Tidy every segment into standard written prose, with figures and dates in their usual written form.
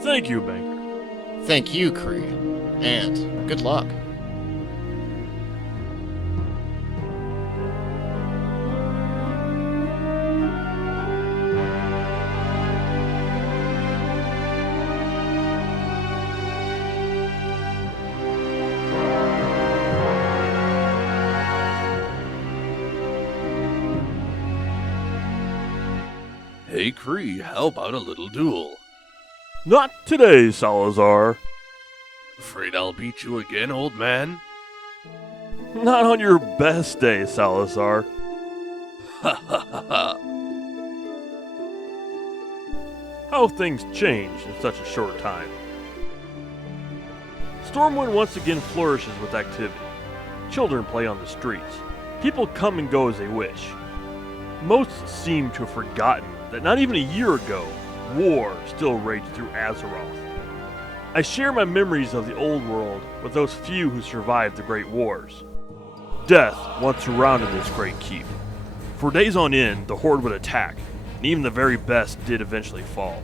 Thank you, Banker. Thank you, Kree. And good luck. Hey Kree, how about a little duel? Not today, Salazar. Afraid I'll beat you again, old man? Not on your best day, Salazar. Ha ha ha ha. How things change in such a short time. Stormwind once again flourishes with activity. Children play on the streets. People come and go as they wish. Most seem to have forgotten that not even a year ago, war still raged through Azeroth. I share my memories of the old world with those few who survived the Great Wars. Death once surrounded this great keep. For days on end, the Horde would attack, and even the very best did eventually fall.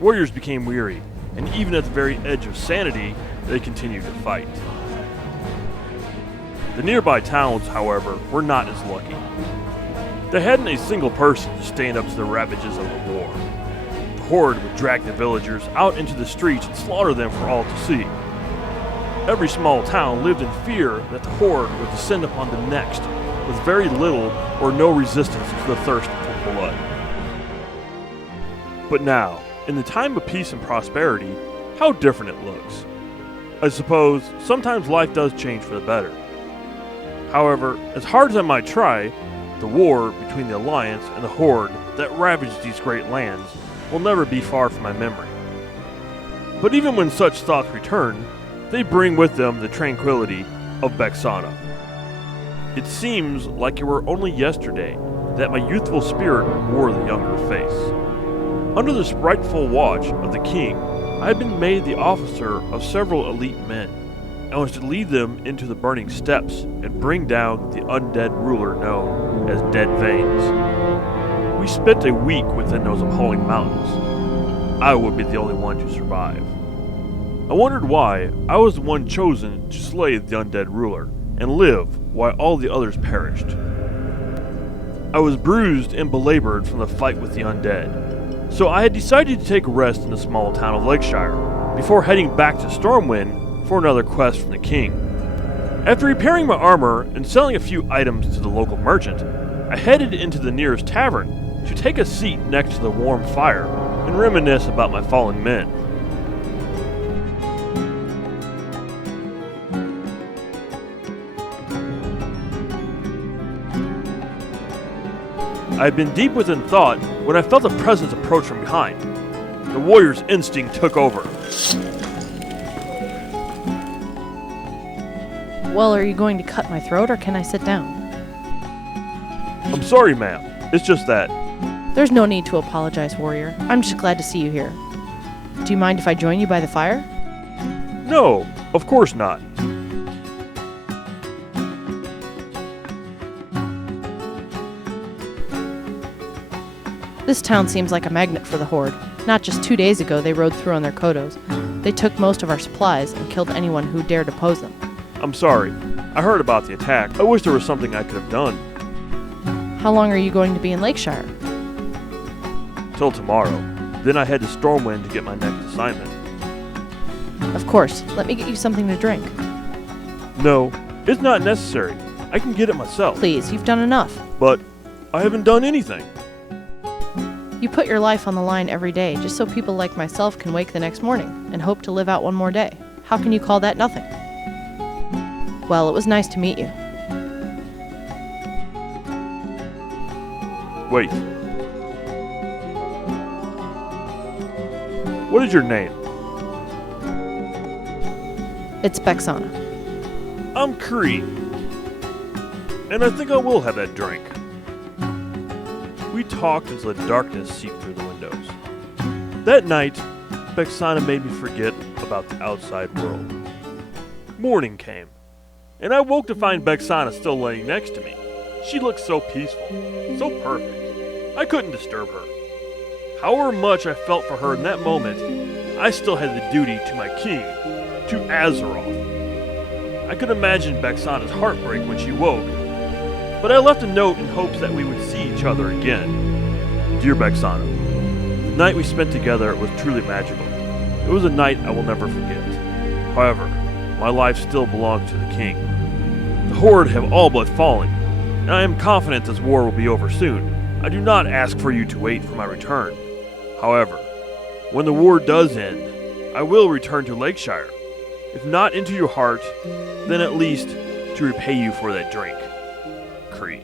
Warriors became weary, and even at the very edge of sanity, they continued to fight. The nearby towns, however, were not as lucky. They hadn't a single person to stand up to the ravages of the war. The Horde would drag the villagers out into the streets and slaughter them for all to see. Every small town lived in fear that the Horde would descend upon the next, with very little or no resistance to the thirst for blood. But now, in the time of peace and prosperity, how different it looks. I suppose sometimes life does change for the better. However, as hard as I might try, the war between the Alliance and the Horde that ravaged these great lands will never be far from my memory. But even when such thoughts return, they bring with them the tranquility of Bexana. It seems like it were only yesterday that my youthful spirit wore the younger face. Under the spriteful watch of the king, I had been made the officer of several elite men, and was to lead them into the burning steppes and bring down the undead ruler known as Dead Veins. We spent a week within those appalling mountains. I would be the only one to survive. I wondered why I was the one chosen to slay the undead ruler and live while all the others perished. I was bruised and belabored from the fight with the undead, so I had decided to take a rest in the small town of Lakeshire before heading back to Stormwind for another quest from the king. After repairing my armor and selling a few items to the local merchant, I headed into the nearest tavern to take a seat next to the warm fire and reminisce about my fallen men. I had been deep within thought when I felt a presence approach from behind. The warrior's instinct took over. Well, are you going to cut my throat or can I sit down? I'm sorry, ma'am. It's just that. There's no need to apologize, warrior. I'm just glad to see you here. Do you mind if I join you by the fire? No, of course not. This town seems like a magnet for the Horde. Not just 2 days ago they rode through on their Kodos. They took most of our supplies and killed anyone who dared oppose them. I'm sorry. I heard about the attack. I wish there was something I could have done. How long are you going to be in Lakeshire? Till tomorrow. Then I head to Stormwind to get my next assignment. Of course. Let me get you something to drink. No, it's not necessary. I can get it myself. Please, you've done enough. But I haven't done anything. You put your life on the line every day just so people like myself can wake the next morning and hope to live out one more day. How can you call that nothing? Well, it was nice to meet you. Wait. What is your name? It's Bexana. I'm Kree. And I think I will have that drink. We talked until the darkness seeped through the windows. That night, Bexana made me forget about the outside world. Morning came, and I woke to find Bexana still laying next to me. She looked so peaceful, so perfect. I couldn't disturb her. However much I felt for her in that moment, I still had the duty to my king, to Azeroth. I could imagine Bexana's heartbreak when she woke, but I left a note in hopes that we would see each other again. Dear Bexana, the night we spent together was truly magical. It was a night I will never forget. However, my life still belongs to the king. The Horde have all but fallen, and I am confident this war will be over soon. I do not ask for you to wait for my return. However, when the war does end, I will return to Lakeshire. If not into your heart, then at least to repay you for that drink. Cree.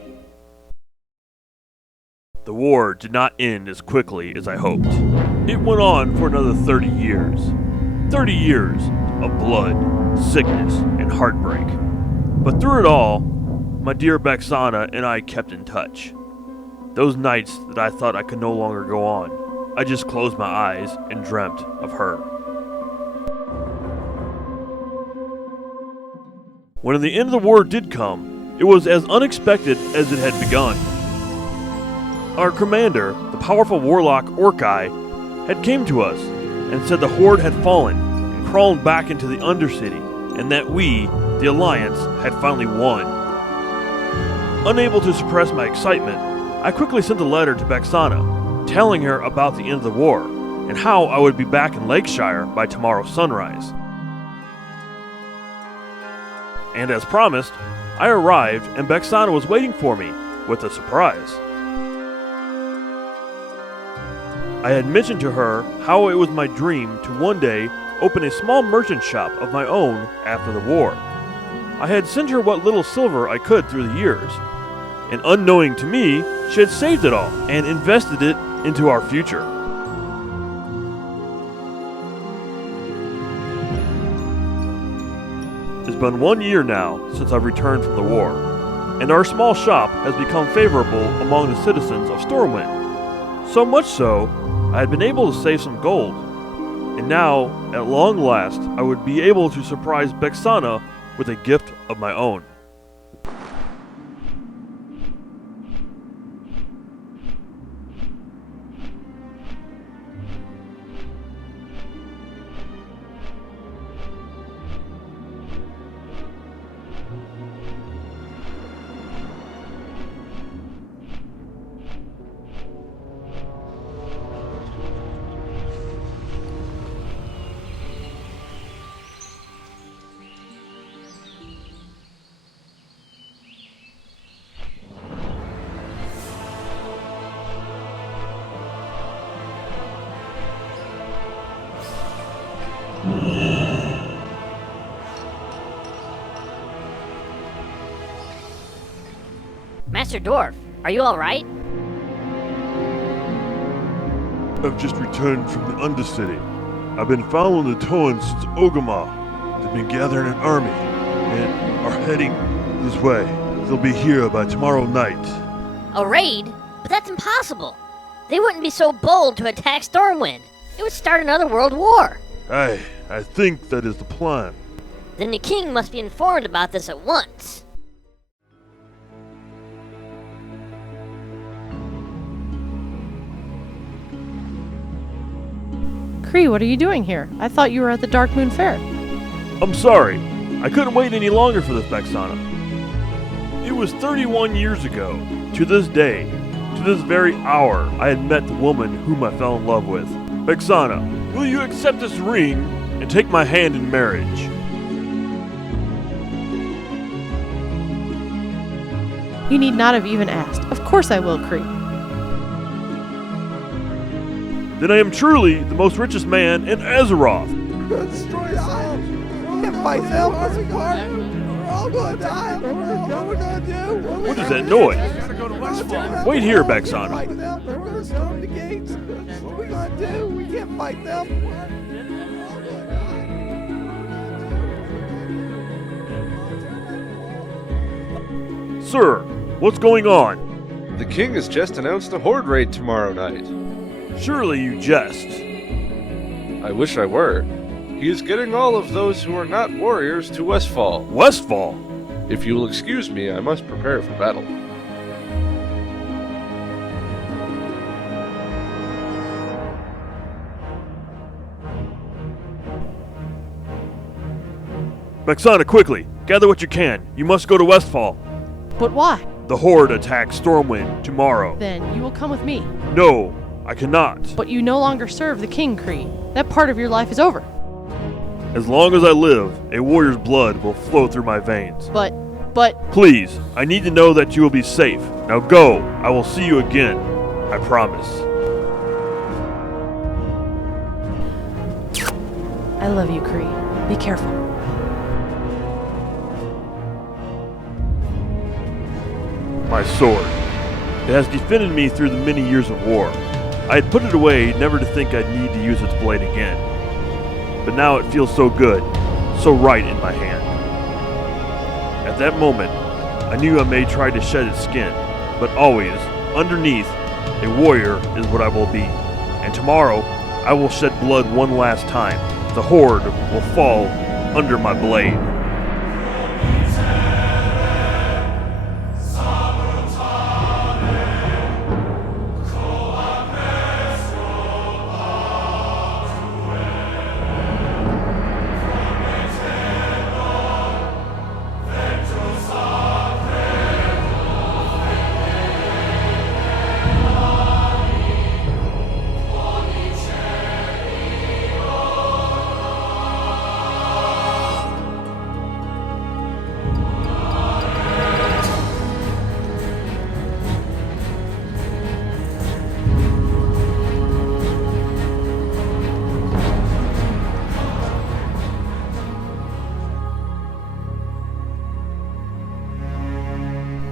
The war did not end as quickly as I hoped. It went on for another 30 years. 30 years of blood, sickness, and heartbreak. But through it all, my dear Bexana and I kept in touch. Those nights that I thought I could no longer go on, I just closed my eyes and dreamt of her. When the end of the war did come, it was as unexpected as it had begun. Our commander, the powerful warlock Orkai, had came to us and said the Horde had fallen and crawled back into the Undercity, and that we, the Alliance, had finally won. Unable to suppress my excitement, I quickly sent a letter to Bexana, telling her about the end of the war, and how I would be back in Lakeshire by tomorrow's sunrise. And as promised, I arrived and Bexana was waiting for me with a surprise. I had mentioned to her how it was my dream to one day open a small merchant shop of my own after the war. I had sent her what little silver I could through the years, and unknowing to me, she had saved it all and invested it into our future. It's been 1 year now since I've returned from the war, and our small shop has become favorable among the citizens of Stormwind. So much so, I had been able to save some gold, and now, at long last, I would be able to surprise Bexana with a gift of my own. Master Dwarf, are you alright? I've just returned from the Undercity. I've been following the Torrens since Ogama. They've been gathering an army and are heading this way. They'll be here by tomorrow night. A raid? But that's impossible. They wouldn't be so bold to attack Stormwind. It would start another world war. I think that is the plan. Then the king must be informed about this at once. Cree, what are you doing here? I thought you were at the Dark Moon Fair. I'm sorry. I couldn't wait any longer for this, Bexana. It was 31 years ago, to this day, to this very hour, I had met the woman whom I fell in love with. Bexana, will you accept this ring and take my hand in marriage? You need not have even asked. Of course I will, Cree. Then I am truly the most richest man in Azeroth. Destroy the island. Can't fight them. We're all gonna die. What are we gonna do? What is that noise? Gotta go to Westfall. Wait here, Fight Bexana. them. They're gonna storm the gates. What are we gonna do? We can't fight them. Sir, what's going on? The king has just announced a horde raid tomorrow night. Surely you jest. I wish I were. He is getting all of those who are not warriors to Westfall. Westfall? If you will excuse me, I must prepare for battle. Bexana, quickly! Gather what you can. You must go to Westfall. But why? The Horde attacks Stormwind tomorrow. Then you will come with me. No, I cannot. But you no longer serve the king, Kree. That part of your life is over. As long as I live, a warrior's blood will flow through my veins. But... Please, I need to know that you will be safe. Now go. I will see you again. I promise. I love you, Kree. Be careful. My sword. It has defended me through the many years of war. I had put it away, never to think I'd need to use its blade again. But now it feels so good, so right in my hand. At that moment, I knew I may try to shed its skin, but always, underneath, a warrior is what I will be. And tomorrow, I will shed blood one last time. The Horde will fall under my blade.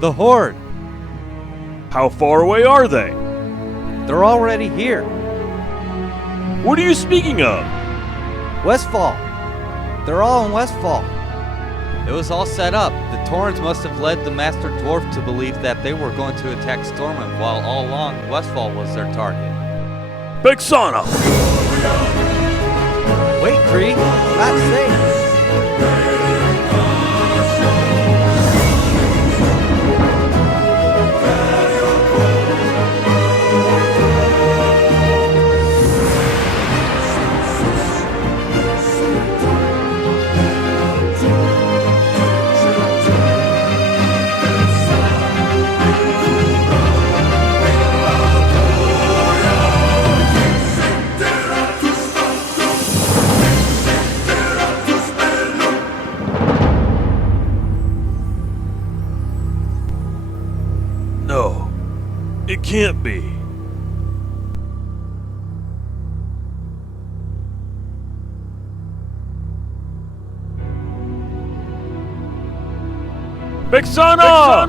The Horde! How far away are they? They're already here. What are you speaking of? Westfall! They're all in Westfall. It was all set up. The Torrens must have led the Master Dwarf to believe that they were going to attack Stormwind, while all along Westfall was their target. Bexana! Wait, Kree! Not safe! No, it can't be. Bexana!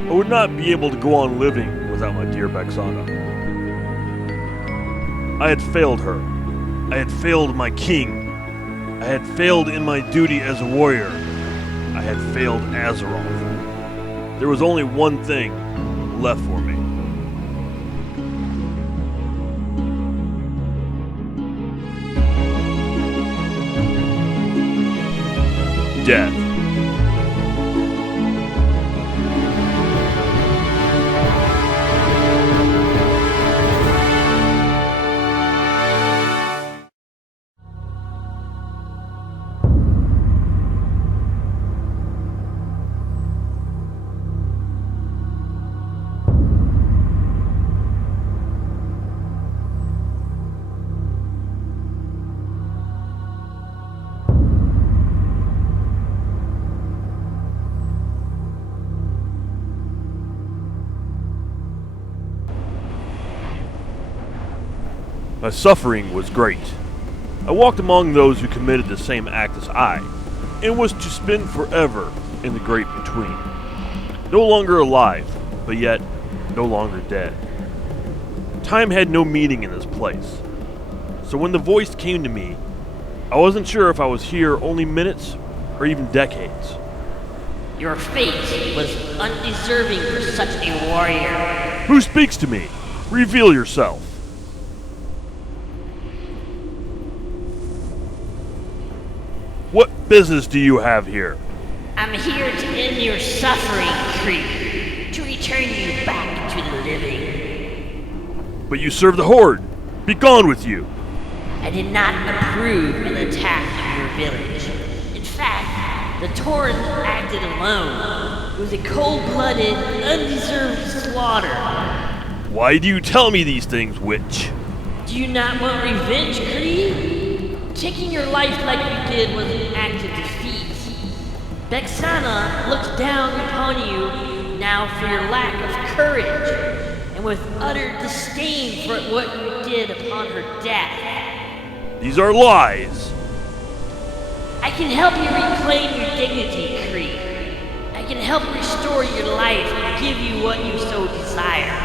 I would not be able to go on living without my dear Bexana. I had failed her. I had failed my king. I had failed in my duty as a warrior. I had failed Azeroth. There was only one thing left for me. Death. My suffering was great. I walked among those who committed the same act as I, and was to spend forever in the great between. No longer alive, but yet no longer dead. Time had no meaning in this place. So when the voice came to me, I wasn't sure if I was here only minutes or even decades. Your fate was undeserving for such a warrior. Who speaks to me? Reveal yourself. business do you have here? I'm here to end your suffering, creep. To return you back to the living. But you serve the Horde. Be gone with you. I did not approve an attack on your village. In fact, the Torrent acted alone. It was a cold-blooded, undeserved slaughter. Why do you tell me these things, witch? Do you not want revenge, Creed? Taking your life like you did was an act of defeat. Bexana looks down upon you now for your lack of courage, and with utter disdain for what you did upon her death. These are lies. I can help you reclaim your dignity, Creed. I can help restore your life and give you what you so desire.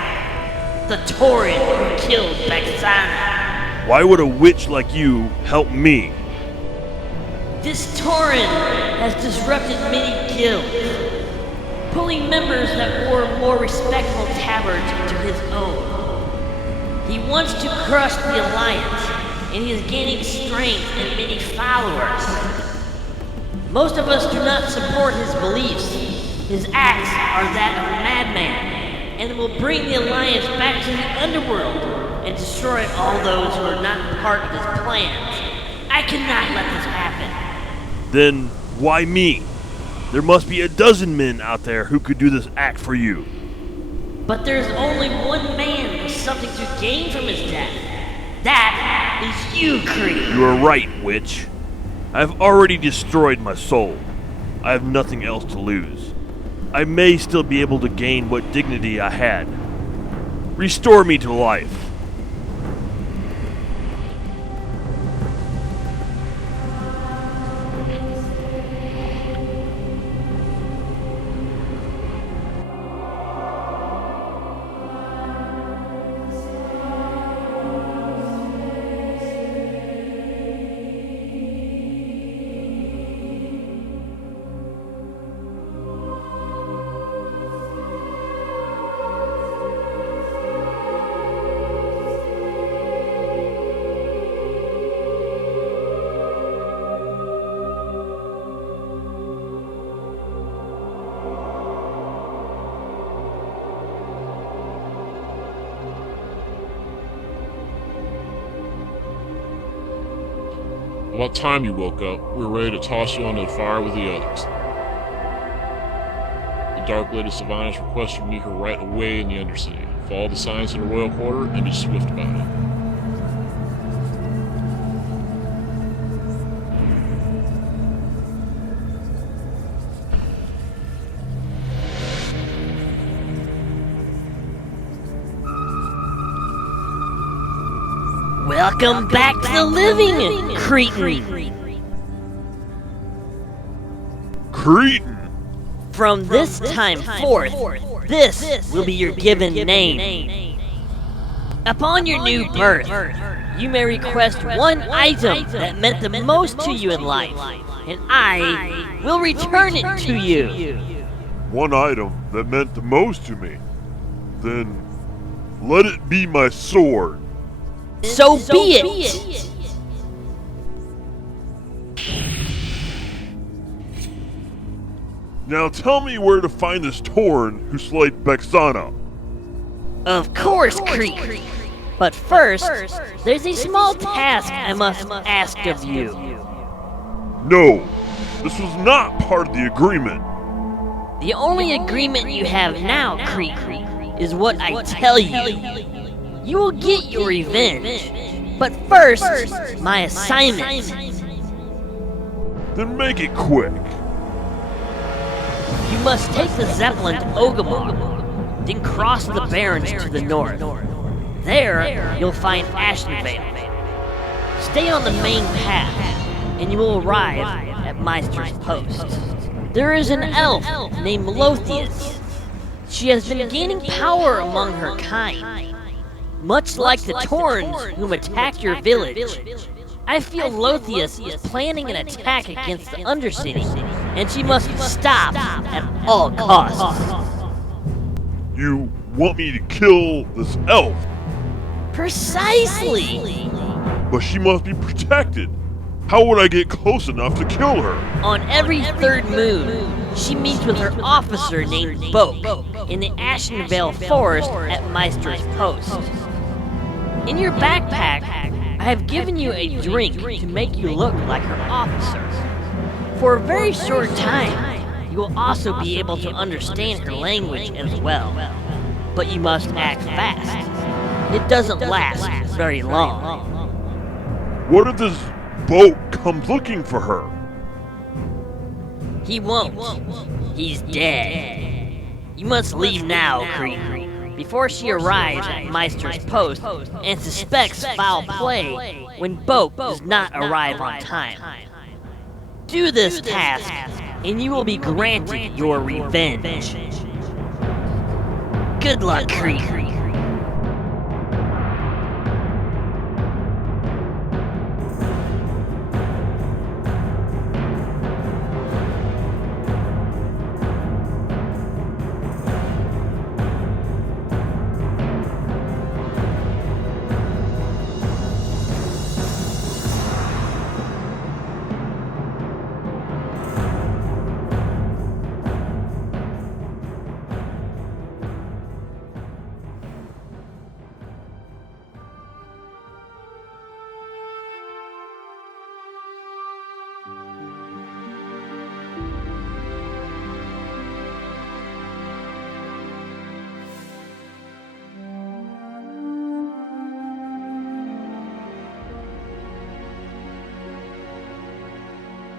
The Torrent who killed Bexana. Why would a witch like you help me? This Torrent has disrupted many guilds, pulling members that wore more respectable tabards into his own. He wants to crush the Alliance, and he is gaining strength and many followers. Most of us do not support his beliefs. His acts are that of a madman, and will bring the Alliance back to the underworld and destroy all those who are not part of his plans. I cannot let this happen. Then why me? There must be a dozen men out there who could do this act for you. But there's only one man with something to gain from his death. That is you, Creed. You are right, witch. I have already destroyed my soul. I have nothing else to lose. I may still be able to gain what dignity I had. Restore me to life. About time you woke up, we were ready to toss you onto the fire with the others. The Dark Lady Sylvanas requests you meet her right away in the Undercity. Follow the signs in the Royal Quarter and be swift about it. Welcome back to the living, Cretan. Cretan! From this time forth, this will be your given name. Upon your new birth, you may request one item that meant the most to you in life, and I will return it to you. One item that meant the most to me. Then let it be my sword. So be it! Now tell me where to find this Torn who slayed Bexana. Of course, Creek. But first, there's a small task I must ask of you. No, this was not part of the agreement. The only agreement you have now, Creek, is what I tell you. You will get your revenge. But first, my assignment. Then make it quick. You must take the Zeppelin to Ogama, then cross the Barrens to the north. There, you'll find Ashenvale. Stay on the main path, and you will arrive at Meister's Post. There is an elf named Lothius. She has been gaining power among her kind. Much like the Torns whom attacked your village. I feel Lothius is planning an attack against the Undercity, and she must be stopped at all costs. You want me to kill this elf, Precisely! but she must be protected. How would I get close enough to kill her? On every third moon, she meets with her officer named Boak in the Ashenvale Forest at Meister's Post. In your backpack, I have given you a drink to make you look like her officer. For a very short time, you will also be able to understand her language as well. But you must act fast. It doesn't last very long. What if this boat comes looking for her? He won't. He's dead. You must leave now, Creek, before she arrives at Meister's Post and suspects foul play when Boak does not arrive on time. Do this task, and you will be granted your revenge. Good luck, Creek.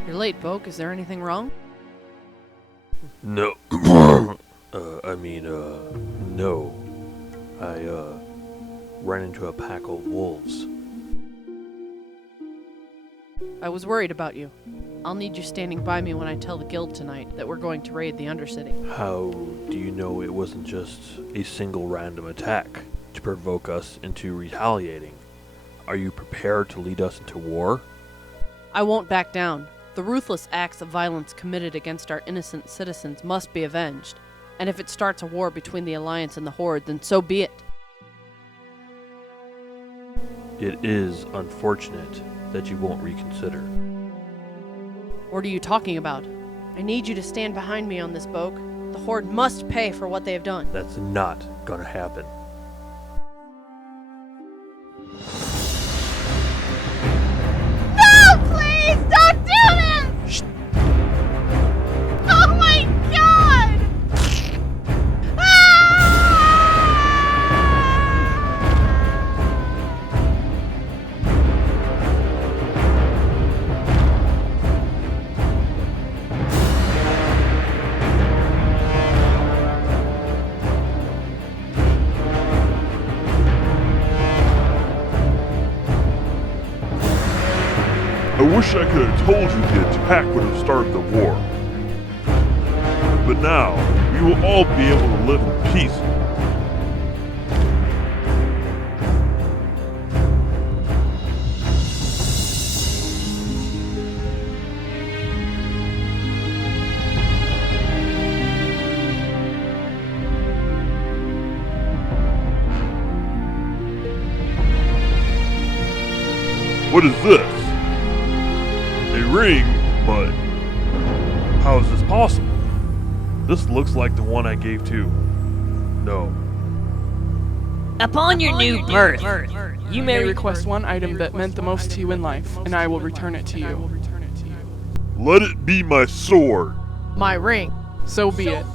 You're late, Boak. Is there anything wrong? No. No. I ran into a pack of wolves. I was worried about you. I'll need you standing by me when I tell the guild tonight that we're going to raid the Undercity. How do you know it wasn't just a single random attack to provoke us into retaliating? Are you prepared to lead us into war? I won't back down. The ruthless acts of violence committed against our innocent citizens must be avenged. And if it starts a war between the Alliance and the Horde, then so be it. It is unfortunate that you won't reconsider. What are you talking about? I need you to stand behind me on this, Boak. The Horde must pay for what they have done. That's not gonna happen. No, please! Don't do this! Shh. Oh my god! I wish I could have told you the attack would have started the war. But now, we will all be able to live in peace. What is this? A ring, but how is this possible? This looks like the one I gave to... No. Upon your new birth, you You may may request one item that meant the most to you in life, and I will return it to you. Let it be my sword. My ring. So be it.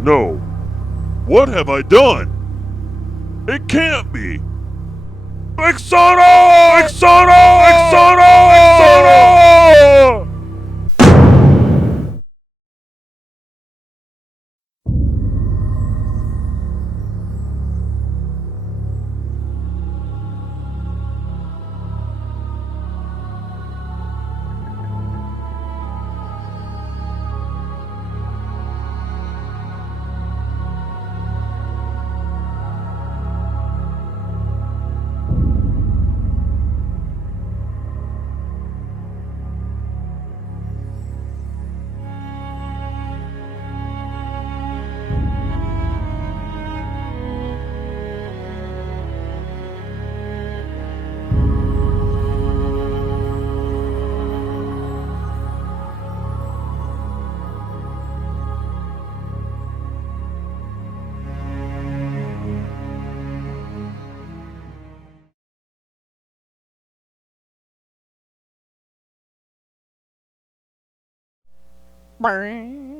No. What have I done? It can't be. Bexana! Bexana! Bexana! Bexana! Brrrr.